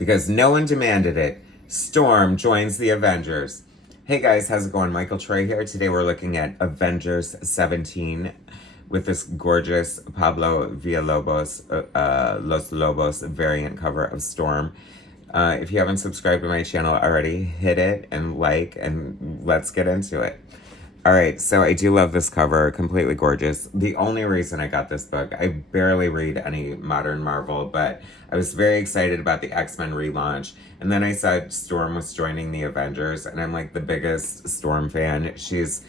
because no one demanded it. Storm joins the Avengers. Hey guys, how's it going? Michael Troy here. Today we're looking at Avengers 17 with this gorgeous Pablo Villalobos, Los Lobos variant cover of Storm. If you haven't subscribed to my channel already, hit it and like, and let's get into it. All right, so I do love this cover, completely gorgeous. The only reason I got this book, I barely read any modern Marvel, but I was very excited about the X-Men relaunch. And then I saw Storm was joining the Avengers, and I'm like the biggest Storm fan. She's,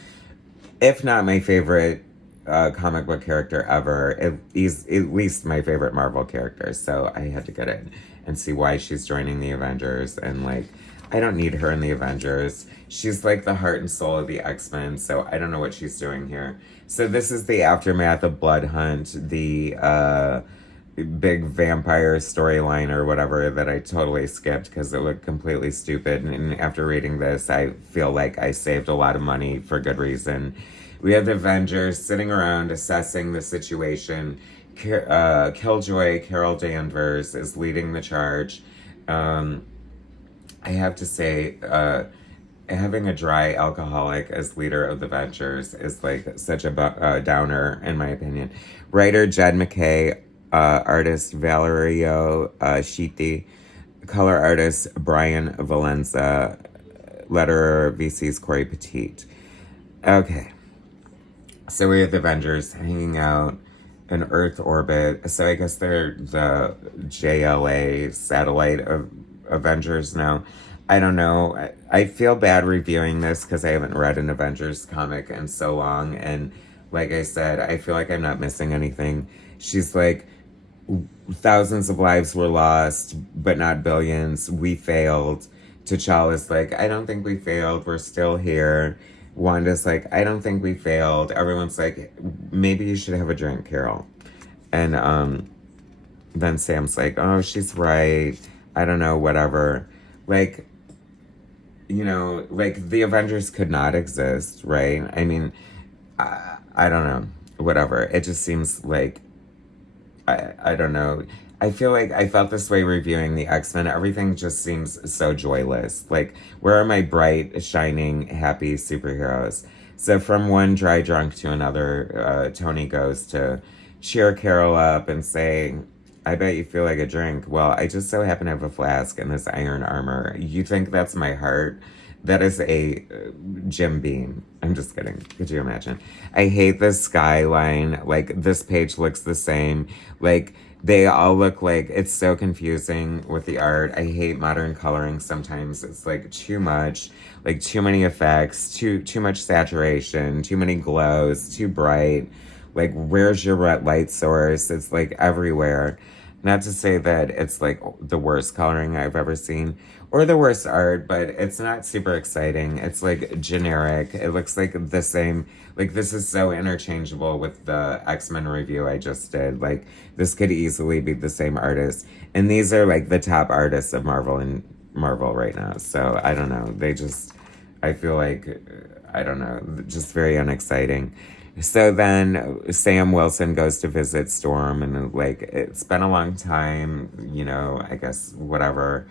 if not my favorite comic book character ever, at least my favorite Marvel character. So I had to get it and see why she's joining the Avengers. And like, I don't need her in the Avengers. She's like the heart and soul of the X-Men, so I don't know what she's doing here. So this is the aftermath of Blood Hunt, the big vampire storyline or whatever that I totally skipped because it looked completely stupid. And after reading this, I feel like I saved a lot of money for good reason. We have the Avengers sitting around assessing the situation. Killjoy, Carol Danvers, is leading the charge. I have to say, having a dry alcoholic as leader of the Avengers is like such a downer, in my opinion. Writer Jed MacKay, artist Valerio Schiti, color artist Brian Valenza, letterer VC's Corey Petit. Okay, so we have the Avengers hanging out in Earth orbit. So I guess they're the JLA satellite of Avengers now. I don't know. I feel bad reviewing this because I haven't read an Avengers comic in so long. And like I said, I feel like I'm not missing anything. She's like, thousands of lives were lost, but not billions. We failed. T'Challa's like, I don't think we failed. We're still here. Wanda's like, I don't think we failed. Everyone's like, maybe you should have a drink, Carol. And then Sam's like, oh, she's right. I don't know, whatever. Like, you know, like the Avengers could not exist, right? I mean, I don't know, whatever. It just seems like, I don't know. I feel like I felt this way reviewing the X-Men. Everything just seems so joyless. Like, where are my bright, shining, happy superheroes? So from one dry drunk to another, Tony goes to cheer Carol up and say, I bet you feel like a drink. Well, I just so happen to have a flask and this iron armor. You think that's my heart? That is a Jim Beam. I'm just kidding. Could you imagine? I hate this skyline. Like, this page looks the same. Like, they all look like, it's so confusing with the art. I hate modern coloring sometimes. It's like too much, like too many effects, too much saturation, too many glows, too bright. Like, where's your red light source? It's like everywhere. Not to say that it's like the worst coloring I've ever seen or the worst art, but it's not super exciting. It's like generic. It looks like the same. Like, this is so interchangeable with the X-Men review I just did. Like, this could easily be the same artist. And these are like the top artists of Marvel right now. So I don't know. I feel like, I don't know, just very unexciting. So then Sam Wilson goes to visit Storm, and like, it's been a long time, you know, I guess, whatever,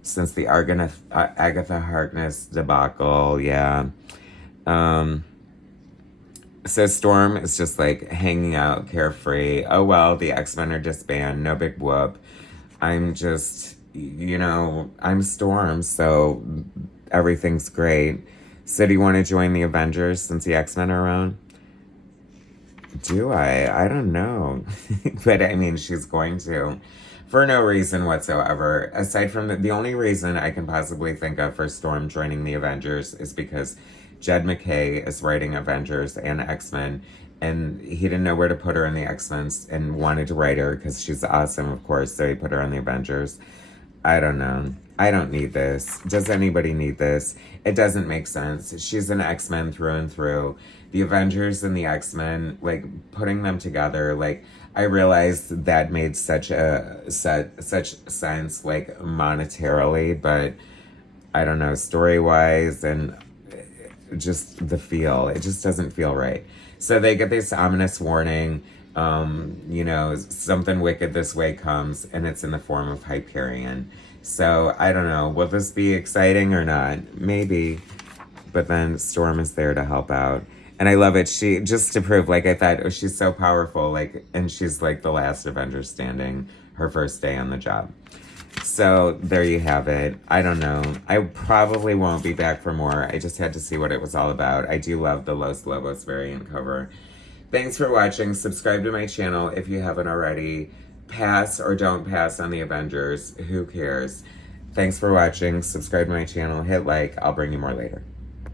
since the Agatha Harkness debacle, yeah. So Storm is just like hanging out, carefree. Oh well, the X-Men are disbanded, no big whoop. I'm just, you know, I'm Storm, so everything's great. So do you want to join the Avengers since the X-Men are around? Do I? I don't know. But I mean, she's going to. For no reason whatsoever. Aside from the only reason I can possibly think of for Storm joining the Avengers is because Jed MacKay is writing Avengers and X-Men, and he didn't know where to put her in the X-Men and wanted to write her because she's awesome, of course, so he put her in the Avengers. I don't know. I don't need this. Does anybody need this? It doesn't make sense. She's an X-Men through and through. The Avengers and the X-Men, like, putting them together, like, I realized that made such sense, like, monetarily, but I don't know, story-wise and just the feel. It just doesn't feel right. So they get this ominous warning. You know, something wicked this way comes, and it's in the form of Hyperion. So I don't know. Will this be exciting or not? Maybe. But then Storm is there to help out. And I love it. She, just to prove, like, I thought, oh, she's so powerful. Like, and she's like the last Avenger standing, her first day on the job. So there you have it. I don't know. I probably won't be back for more. I just had to see what it was all about. I do love the Los Lobos variant cover. Thanks for watching. Subscribe to my channel if you haven't already. Pass or don't pass on the Avengers. Who cares? Thanks for watching. Subscribe to my channel. Hit like. I'll bring you more later.